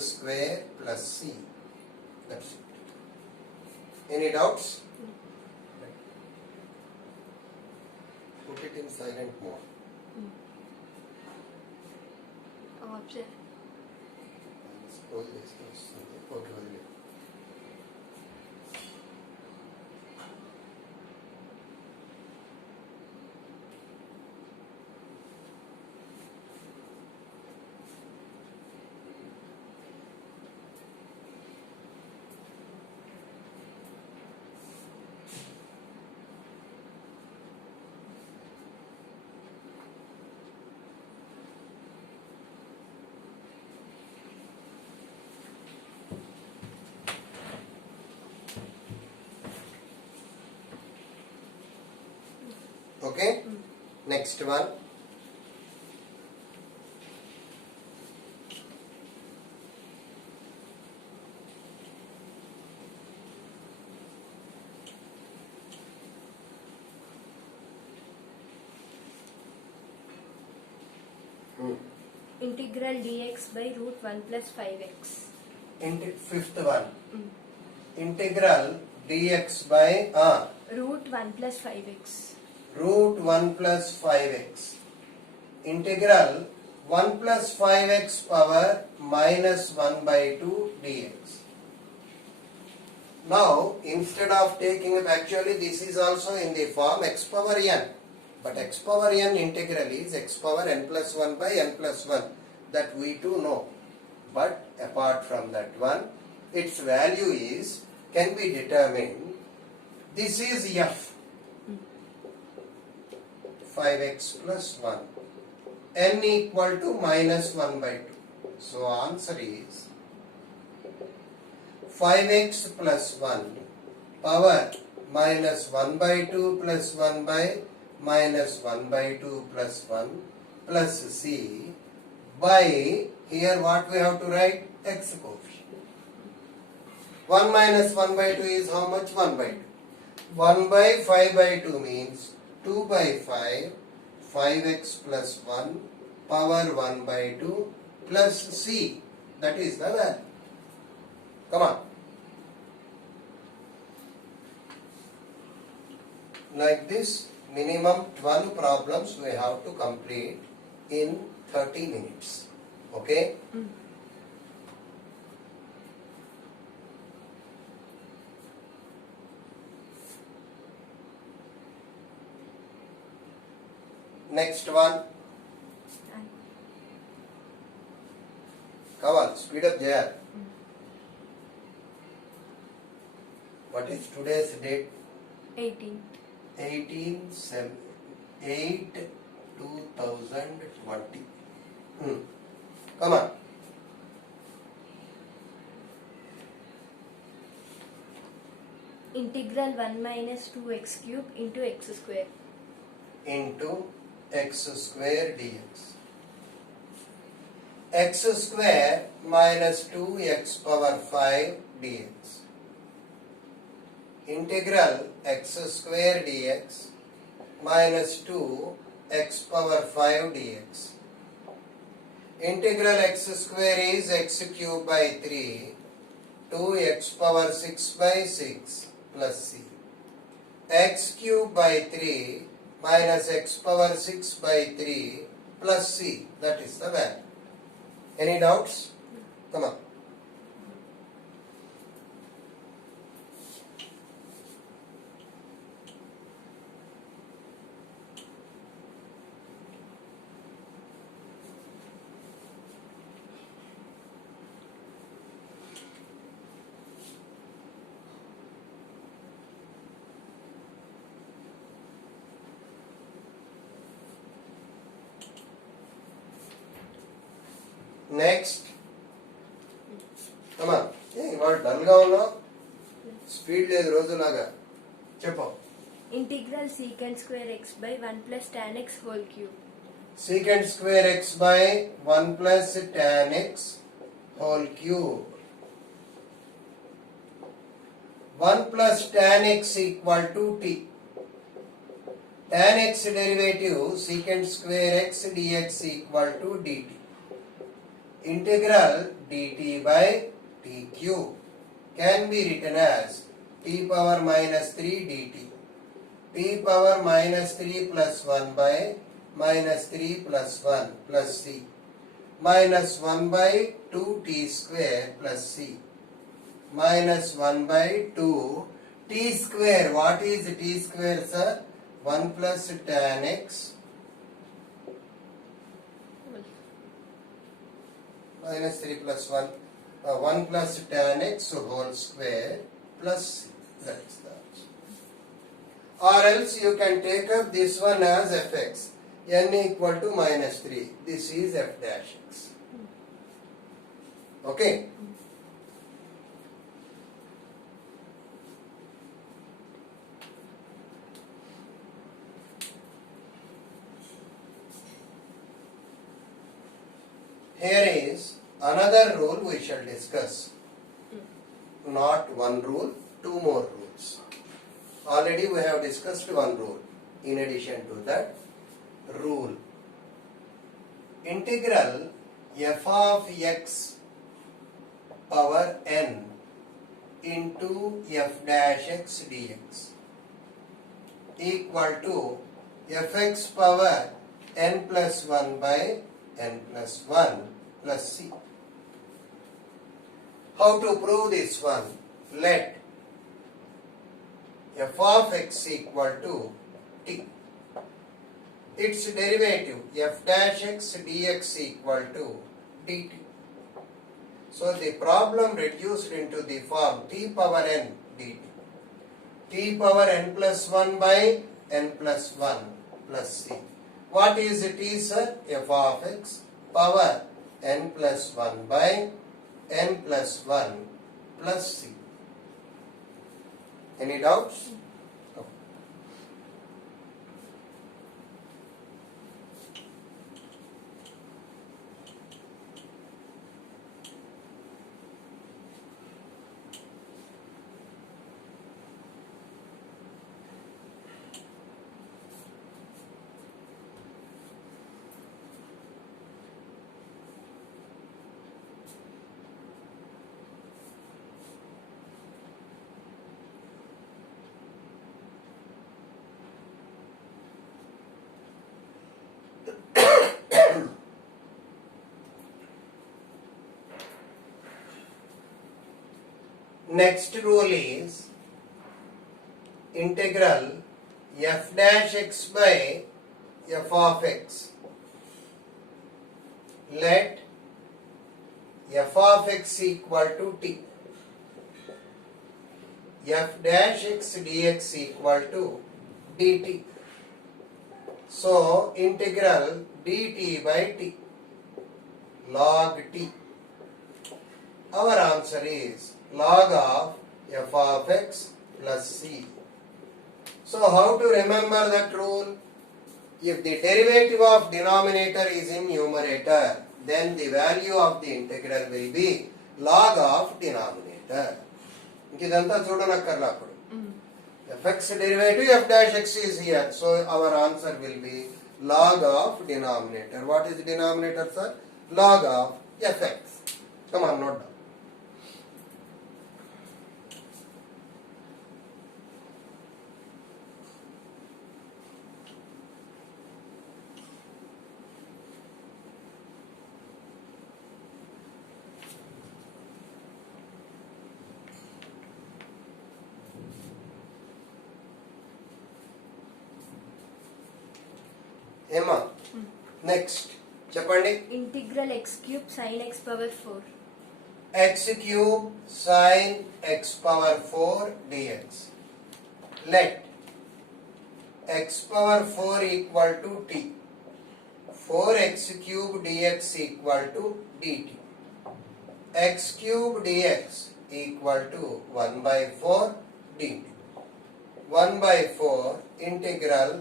square plus c. That's it. Any doubts? Put it in silent mode. Option. Scroll this వస్తుంది. Okay, వదిలే. Okay, next one. Integral dx by root 1 plus 5x. Fifth one. Integral dx by Root 1 plus 5x. root 1 plus 5x. Integral 1 plus 5x power minus 1 by 2 dx. Now, instead of taking it, actually this is also in the form x power n. But x power n integral is x power n plus 1 by n plus 1. That we too know. But apart from that one, its value can be determined. This is f. 5x plus 1. N equal to minus 1 by 2. So answer is 5x plus 1 power minus 1 by 2 plus 1 by minus 1 by 2 plus 1 plus c by, here what we have to write? X coefficient. 1 minus 1 by 2 is how much? 1 by 2. 1 by 5 by 2 means 2 by 5, 5x plus 1 power 1 by 2 plus c. That is the value. Come on. Like this, minimum 12 problems we have to complete in 30 minutes. Okay? Next one. Come on, speed up there. What is today's date? 18. 8/2020. Come on. Integral 1 minus 2x cube into x square. Into x square dx. X square minus 2x power 5 dx. Integral x square dx minus 2x power 5 dx. Integral x square is x cube by 3, 2x power 6 by 6 plus c. X cube by 3 minus x power 6 by 3 plus c. That is the value. Any doubts? Come on. Next అమ్మా ఇవాళ డల్గా ఉన్నావు, speed లేదు రోజులాగా. చెప్పు. Integral secant square x by 1 plus tan x whole cube. Secant square x by 1 plus tan x whole cube. 1 plus tan x equal to t. Tan x derivative secant square x dx equal to dt. Integral dt by t cube can be written as t power minus 3 dt. T power minus 3 plus 1 by minus 3 plus 1 plus c minus 1 by 2 t square plus c minus 1 by 2 t square. What is t square, sir? 1 plus tan x minus 3 plus 1 1 plus tan x whole square plus c. That is the answer. Or else you can take up this one as fx, n equal to minus 3. This is f dash x. Okay. Here is another rule we shall discuss. Not one rule, two more rules. Already we have discussed one rule. In addition to that rule, integral f of x power n into f dash x dx equal to fx power n plus 1 by n plus 1 plus c. How to prove this one? Let f of x equal to t. Its derivative f dash x dx equal to dt. So the problem reduced into the form t power n dt. T power n plus 1 by n plus 1 plus c. What is t, sir? F of x power n plus 1 by n plus 1 plus c. Any doubts? No. Next rule is integral f dash x by f of x. Let f of x equal to t. F dash x dx equal to dt. So integral dt by t, log t. Our answer is log of f of x plus c. So how to remember that rule? If the derivative of denominator is in numerator, then the value of the integral will be log of denominator. ఇదంతా చూడనక్కర్లా అప్పుడు. fx derivative f dash x is here, so our answer will be log of denominator. What is the denominator, sir? Log of fx. Come on, note down. ఏమా next చెప్పండి. Integral x cube sin x power 4. x cube sin x power 4 dx. Let x power 4 equal to t. 4x cube dx equal to dt. x cube dx equal to 1 by 4 dt. 1 by 4 integral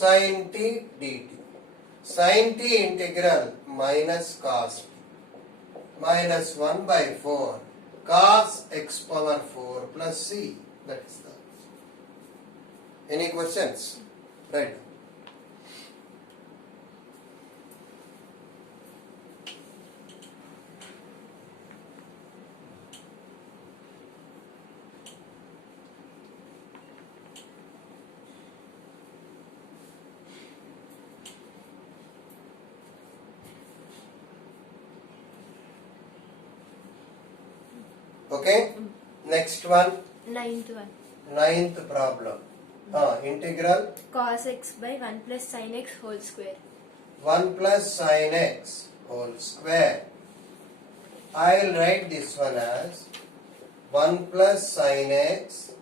sin t dt. Sin t integral minus cos t. Minus 1 by 4 cos x power 4 plus c. That is the answer. Any questions? Right. Okay? Next one, Ninth one. ninth problem. Integral Cos x by 1 plus sin x whole square. 1 plus sin x whole square. I will write this one as 1 plus sin x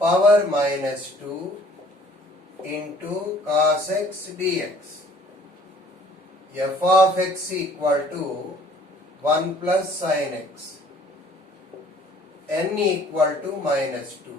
power minus 2 into cos x dx. F of x equal to 1 plus sin x. N equal to minus 2.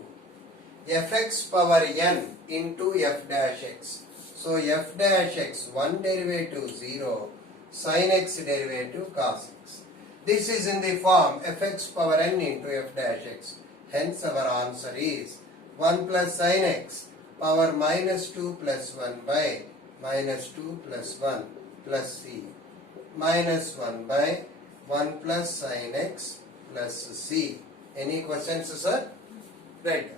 Fx power n into f dash x. So f dash x 1 derivative 0, sin x derivative cos x. This is in the form fx power n into f dash x. Hence our answer is 1 plus sin x power minus 2 plus 1 by minus 2 plus 1 plus c minus 1 by 1 plus sin x plus c. Any questions, sir? Right.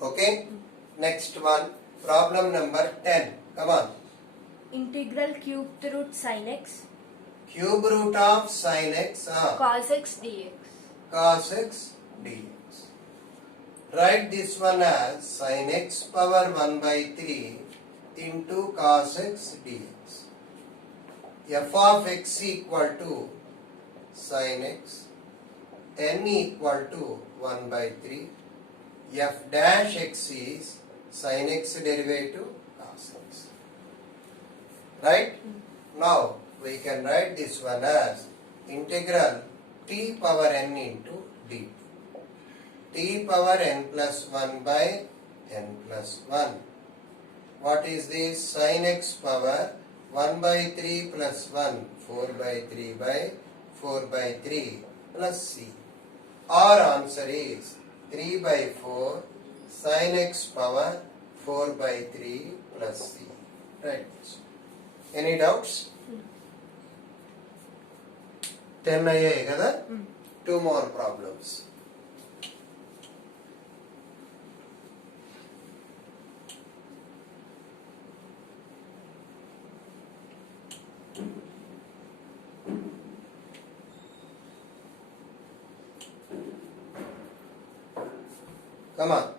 Okay. Next one. Problem number 10. Come on. Integral cubed root sin x Cube root of sin x cos x dx. cos x dx. Write this one as sin x power 1 by 3 into cos x dx. F of x equal to sin x, n equal to 1 by 3. F dash x is sin x derivative cos x. Right? Now we can write this one as integral t power n into dt. T power n plus 1 by n plus 1. What is this? Sin x power 1 by 3 plus 1, 4 by 3 by 4 by 3 plus c. Our answer is 3 by 4 sin x power 4 by 3 plus c. Right. Any doubts? 10 అయ్యాయి కదా? 2 more problems. Come on.